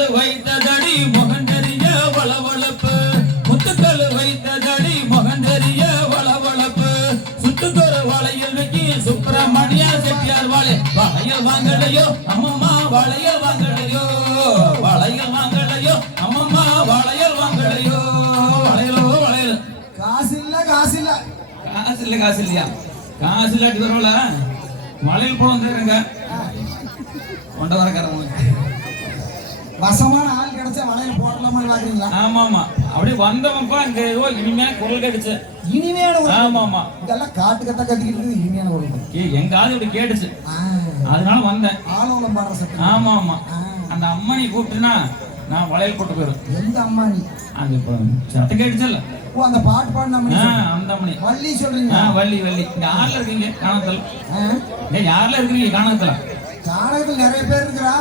முத்துக்கள் வைத்ததடி முகந்தறிய வளவளப்பு. முத்துக்கள் வைத்ததடி முகந்தறிய வளவளப்பு. சுட்டுக்கொரு வளையல் வைக்கி சுப்பிரமணிய செட்டியார் வாழை. வளையல் வாங்கலையோ அம்மம்மா வளையல் வாங்கலையோ. வளையல் வாங்கலையோ அம்மம்மா வளையல் வாங்கலையோ. வளையலோ வளையல் காசு இல்ல காசு இல்ல காசு இல்ல காசு இல்லையா காசு இல்லாட்டி வந்துருங்க கொண்ட வரக்காரங்க வசமான ஆள் கிடைச்சா வளையல் போடலாமா பாக்குறீங்களா ஆமா ஆமா அப்படியே வந்தவன்ப்பா இங்க ஏதோ இனிமே குரல் கடிச்சு இனிமையான ஆமா ஆமா இதெல்லாம் காட்டு கத்திக்கிட்டு இருக்குது இனிமையான ஏ எங்க ஆளு இப்படி கேட்டுச்சு. அதனால வந்தேன். ஆலோலம் பாடுற சத்தம். ஆமா ஆமா. அந்த அம்மனை கூப்பிட்டுனா நான் வளையல் போட்டு போயிடும் எந்த அம்மா நீ அங்க இப்போ சத்தம் கேட்டுச்சல்ல. ஓ அந்த பாட்டு பாடின அம்மனி. அந்த அம்மனை. வள்ளி சொல்றீங்க வள்ளி வள்ளி. யாரில் இருக்கீங்க? காணத்துல. ஆ? ஏ யாரில் இருக்கிறீங்க காணத்துல? கானகத்தில் நிறைய பேர் இருக்கிறா.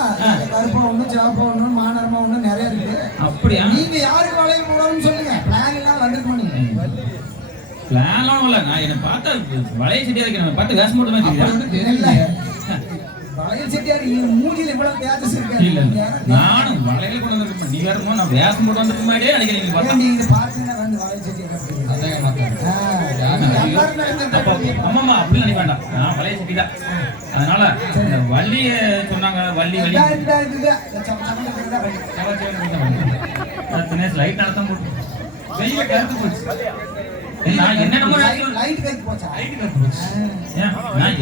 கருப்பா ஒண்ணு சிவப்பா ஒண்ணு மாநரமா ஒண்ணு நிறைய இருக்கு. அப்படியா? நீங்க யாருக்கு வளையல் போடணும்னு சொல்லுங்க பிளான் எல்லாம் வந்திருக்க நீங்க பிளான்லாம் இல்ல. நான் என்ன பார்த்தா வளைய பார்த்து வேஷம் போட்டு அப்படி மாதிரி ஒண்ணும் தெரியல. வளையல் செட்டியார் மூஞ்சில இவ்வளவு தேஜஸ் இருக்கு? நானும் வளையல் கொண்டு வந்திருக்கேன் நீ வேற நான் வேஷம் போட்டு வந்திருக்க மாதிரியே நினைக்கிறேன். நீங்க பார்த்தா. ஏன் நீங்க பாத்தீங்கன்னா வந்து வளையல் செட்டியார் அப்படிங்க. அதான் பார்த்தேன். அம்மாமா அப்படி நினைக்க வேண்டாம் நான் வளைய செடி தான் அதனால வள்ளிய சொன்னாங்க வள்ளி வள்ளி. தினேஷ் லைட் நடத்தம் போட்டு வெயில கருத்து போச்சு நான்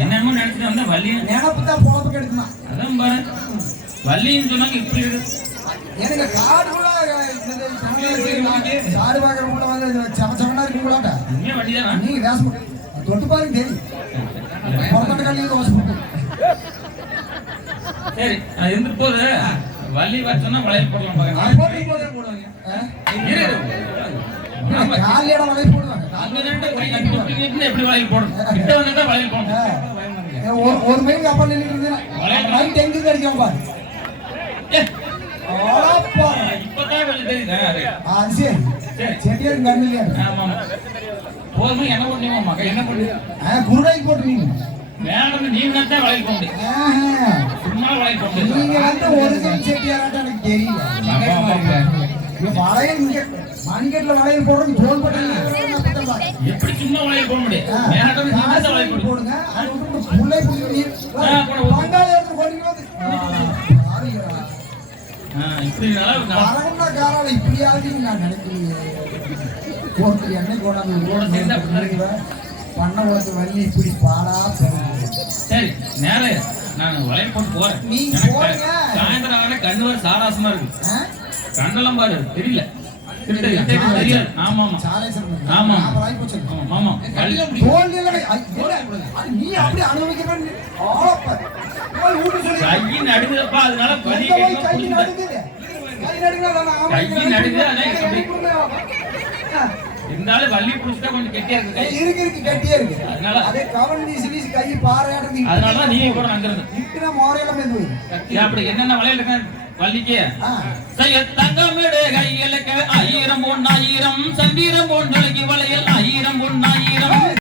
என்னென்னமோ நினைச்சிட்டு வந்தேன் வள்ளி நினப்பு தான் பொழப்பு கெடுக்குமா அதான் பாரு வள்ளின்னு சொன்னாங்க இப்படி எனக்கு கூட வந்து சம சமனா இருக்குங்களாட்டா சரி அது போது வள்ளி வளையல் போடலாம் பாருங்க வளையல் போடுவாங்க அங்க நின்று கை கட்டி விட்டுக்கிட்டு எப்படி வளையல் போடணும் கிட்ட வளையல் போடணும் ஒரு- ஒரு மைலுக்கு அப்பா நின்று லைட் எங்க கிடைக்கும் பாரு. இப்பதான் தெரியுது அது. சரி ஆமா ஆமா போதுமா என்ன பண்ணுவோம் மகன்? என்ன பண்ணு குருடாய்க்கு போட்டு நீங்க வேணும்னு நீ தான் வளையல் போட முடியும் ஆஹா. சும்மா வளையல் போட முடியும் நீங்க வந்து ஒரிஜினல் செட்டியாராட்டம் எனக்கு தெரியல. இங்க வளையல் இங்க மணிக்கட்டுல வளையல் போடுறது தோல் பட்டம் எப்படி சும்மா வளையல் போட முடியும்? வேணும் நீ தான் வளையல் போட. முடியும் போடுங்க. அது விட்டு புள்ளை புள்ளி நீர் ஆ, போடு. பங்காளி எடுத்து கொண்டு வந்து. ஆ, இப்படி நல்லா நல்லா- பரவண்டா காரால இப்படியாவது நான் நினைக்கலையே ஒருத்தர் எண்ணெய் கொண்டாந்து பண்ண உலக வள்ளி இப்படி பாடா சரி நேரே நான் வளையல் போட்டு போறேன். சாயந்தரம் வர கண்ணு வர சாராசமா இருக்கு? கண்ணெல்லாம் பாரு தெரியல. அதனால வலி எங்க இருந்தாலும் வள்ளி புடிச்சிட்டா கொஞ்சம் கெட்டியா இருக்கு. இருக்கு இருக்கு கட்டியே இருக்கு. அதனால- அதே கவன் வீசி வீசி கை பாறையாடுறது அதனாலதான் நீ கூட அங்கிருந்து மோரையெல்லாம் மெது ஏன் அப்படி என்னென்ன வளையல் இருக்கு? வள்ளிக்கு. தங்கமிடு கையிலுக்கு. ஆயிரம் பொன்னாயிரம் சந்திரம் பொன்னழகி வளையல் ஆயிரம் பொன்னாயிரம்